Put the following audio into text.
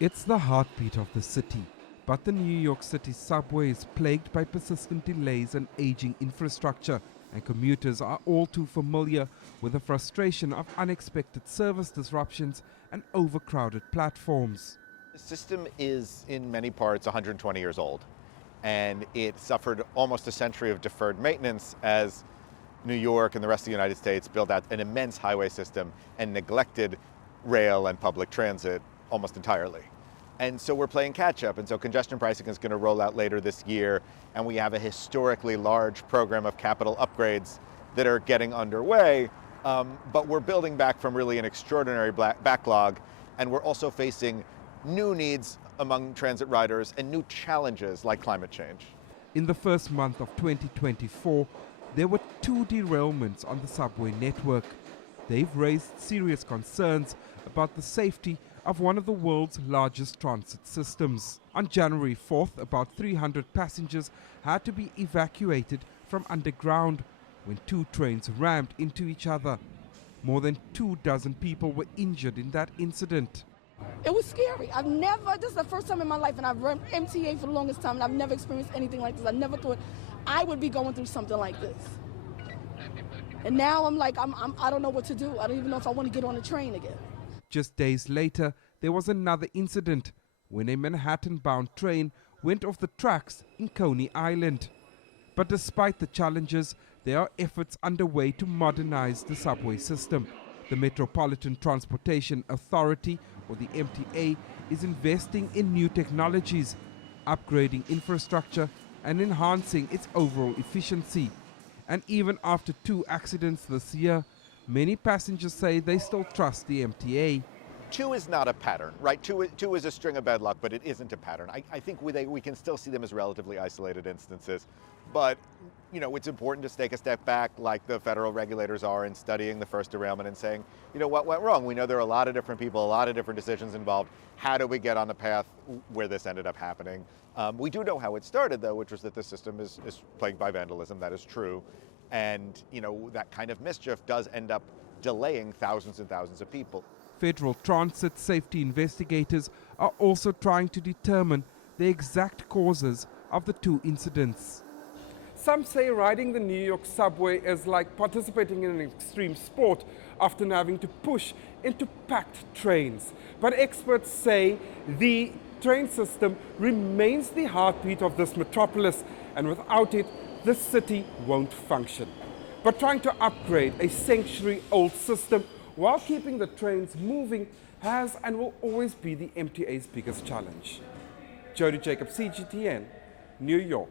It's the heartbeat of the city, but the New York City subway is plagued by persistent delays and aging infrastructure, and commuters are all too familiar with the frustration of unexpected service disruptions and overcrowded platforms. The system is, in many parts, 120 years old, and it suffered almost a century of deferred maintenance as New York and the rest of the United States built out an immense highway system and neglected rail and public transit almost entirely. And so we're playing catch up, and so congestion pricing is going to roll out later this year, and we have a historically large program of capital upgrades that are getting underway, but we're building back from really an extraordinary backlog, and we're also facing new needs among transit riders and new challenges like climate change. In the first month of 2024, there were 2 derailments on the subway network. They've raised serious concerns about the safety of one of the world's largest transit systems. On January 4th, about 300 passengers had to be evacuated from underground when 2 trains rammed into each other. More than 24 people were injured in that incident. It was scary. This is the first time in my life, and I've run MTA for the longest time, and I've never experienced anything like this. I never thought I would be going through something like this. And now I'm like, I don't know what to do. I don't even know if I want to get on a train again. Just days later, there was another incident when a Manhattan-bound train went off the tracks in Coney Island. But despite the challenges, there are efforts underway to modernize the subway system. The Metropolitan Transportation Authority, or the MTA, is investing in new technologies, upgrading infrastructure, and enhancing its overall efficiency. And even after 2 accidents this year, many passengers say they still trust the MTA. 2 is not a pattern, right? 2 is a string of bad luck, but it isn't a pattern. I think we can still see them as relatively isolated instances. But, you know, it's important to take a step back like the federal regulators are in studying the first derailment and saying, you know, what went wrong? We know there are a lot of different people, a lot of different decisions involved. How do we get on the path where this ended up happening? We do know how it started, though, which was that the system is plagued by vandalism. That is true. And, you know, that kind of mischief does end up delaying thousands and thousands of people. Federal transit safety investigators are also trying to determine the exact causes of the 2 incidents. Some say riding the New York subway is like participating in an extreme sport, often having to push into packed trains. But experts say the train system remains the heartbeat of this metropolis, and without it, the city won't function. But trying to upgrade a century-old system while keeping the trains moving has and will always be the MTA's biggest challenge. Jody, CGTN, New York.